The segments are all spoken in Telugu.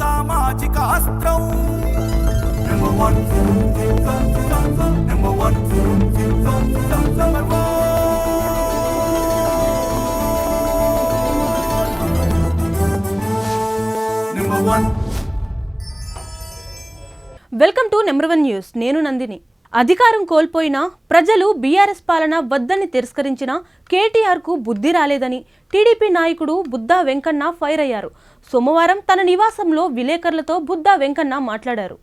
సామాజిక అస్త్రం number one number one number one. Welcome to number one news. నేను నందిని. అధికారం కోల్పోయినా ప్రజలు బీఆర్ఎస్ పాలన వద్దని తిరస్కరించిన కేటీఆర్కు బుద్ధి రాలేదని టీడీపీ నాయకుడు బుద్దా వెంకన్న ఫైర్ అయ్యారు. సోమవారం తన నివాసంలో విలేకరులతో బుద్దా వెంకన్న మాట్లాడారు.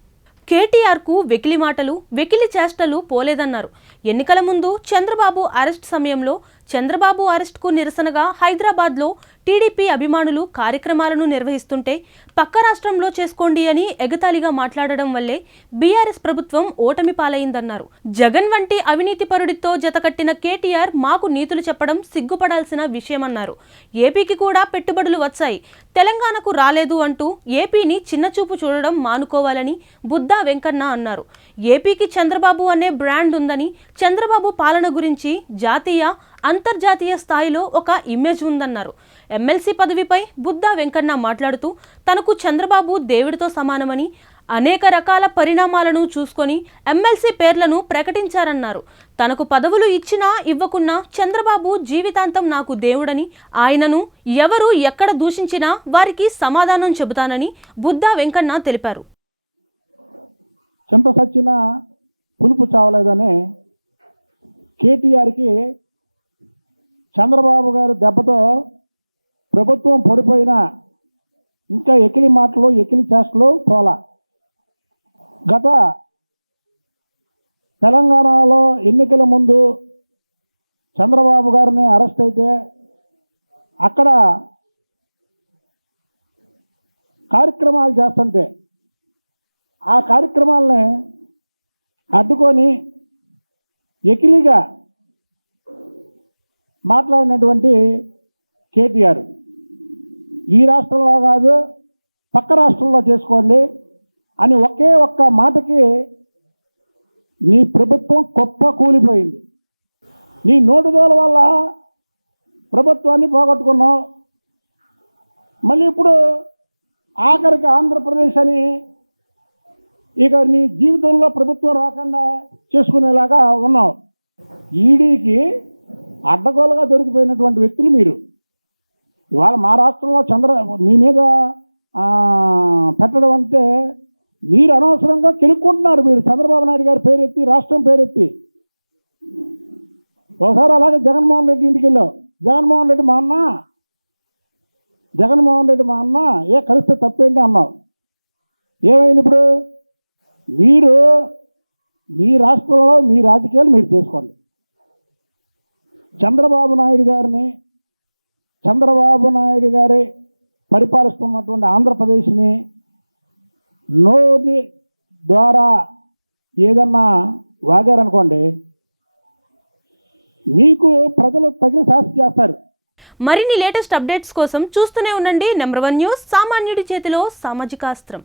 కేటీఆర్కు వెకిలి మాటలు, వెకిలి చేష్టలు పోలేదన్నారు. ఎన్నికల ముందు చంద్రబాబు అరెస్ట్ సమయంలో చంద్రబాబు అరెస్ట్కు నిరసనగా హైదరాబాద్లో టీడీపీ అభిమానులు కార్యక్రమాలను నిర్వహిస్తుంటే పక్క రాష్ట్రంలో చేసుకోండి అని ఎగతాళిగా మాట్లాడడం వల్లే బీఆర్ఎస్ ప్రభుత్వం ఓటమి పాలైందన్నారు. జగన్ వంటి అవినీతి పరుడితో జతకట్టిన కేటీఆర్ మాకు నీతులు చెప్పడం సిగ్గుపడాల్సిన విషయమన్నారు. ఏపీకి కూడా పెట్టుబడులు వచ్చాయి, తెలంగాణకు రాలేదు అంటూ ఏపీని చిన్నచూపు చూడడం మానుకోవాలని బుద్దా వెంకన్న అన్నారు. ఏపీకి చంద్రబాబు అనే బ్రాండ్ ఉందని, చంద్రబాబు పాలన గురించి జాతీయ అంతర్జాతీయ స్థాయిలో ఒక ఇమేజ్ ఉందన్నారు. ఎమ్మెల్సీ పదవిపై బుద్దా వెంకన్న మాట్లాడుతూ తనకు చంద్రబాబు దేవుడితో సమానమని, అనేక రకాల పరిణామాలను చూసుకొని ఎమ్మెల్సీ పేర్లను ప్రకటించారన్నారు. తనకు పదవులు ఇచ్చినా ఇవ్వకున్నా చంద్రబాబు జీవితాంతం నాకు దేవుడని, ఆయనను ఎవరు ఎక్కడ దూషించినా వారికి సమాధానం చెబుతానని బుద్దా వెంకన్న తెలిపారు. చింత సచ్చిన పులుపు చావలేదని కేటీఆర్కి చంద్రబాబు గారి దెబ్బతో ప్రభుత్వం పడిపోయినా ఇంకా ఎకిలి మాటలు, ఎకిలి చేష్టలు పోలా. గత తెలంగాణలో ఎన్నికల ముందు చంద్రబాబు గారిని అరెస్ట్ అయితే అక్కడ కార్యక్రమాలు చేస్తుంటే ఆ కార్యక్రమాలని అడ్డుకొని ఎకిలిగా మాట్లాడినటువంటి కేటీఆర్ ఈ రాష్ట్రంలో కాదు పక్క రాష్ట్రంలో చేసుకోండి అని ఒకే ఒక్క మాటకి నీ ప్రభుత్వం గొప్ప కూలిపోయింది. నీ నోటుదోల వల్ల ప్రభుత్వాన్ని పోగొట్టుకున్నావు. మళ్ళీ ఇప్పుడు ఆఖరికి ఆంధ్రప్రదేశ్ అని ఇక నీ జీవితంలో ప్రభుత్వం రాకుండా చేసుకునేలాగా ఉన్నావు. ఈడీకి అడ్డగోలుగా దొరికిపోయినటువంటి వ్యక్తులు మీరు. ఇవాళ మా రాష్ట్రంలో మీ మీద పెట్టడం అంటే మీరు అనవసరంగా కెలుక్కుంటున్నారు. మీరు చంద్రబాబు నాయుడు గారి పేరెత్తి, రాష్ట్రం పేరెత్తి. ఒకసారి అలాగే జగన్మోహన్ రెడ్డి ఇంటికి వెళ్ళావు. జగన్మోహన్ రెడ్డి మా అన్న కలిస్తే తప్పేంటి అన్నావు. ఏమైంది ఇప్పుడు? మీరు మీ రాష్ట్రంలో మీ రాజకీయాలు మీరు చేసుకోండి. చంద్రబాబు నాయుడు గారి పరిపాలిస్తున్నటువంటి ఆంధ్రప్రదేశ్ని నోటి ద్వారా ఏదన్నా వాగారనుకోండి, మీకు ప్రజలు తగిన శాస్తి చేస్తారు. మరిన్ని లేటెస్ట్ అప్డేట్స్ కోసం చూస్తూనే ఉండండి నెంబర్ వన్ న్యూస్. సామాన్యుడి చేతిలో సామాజిక అస్త్రం.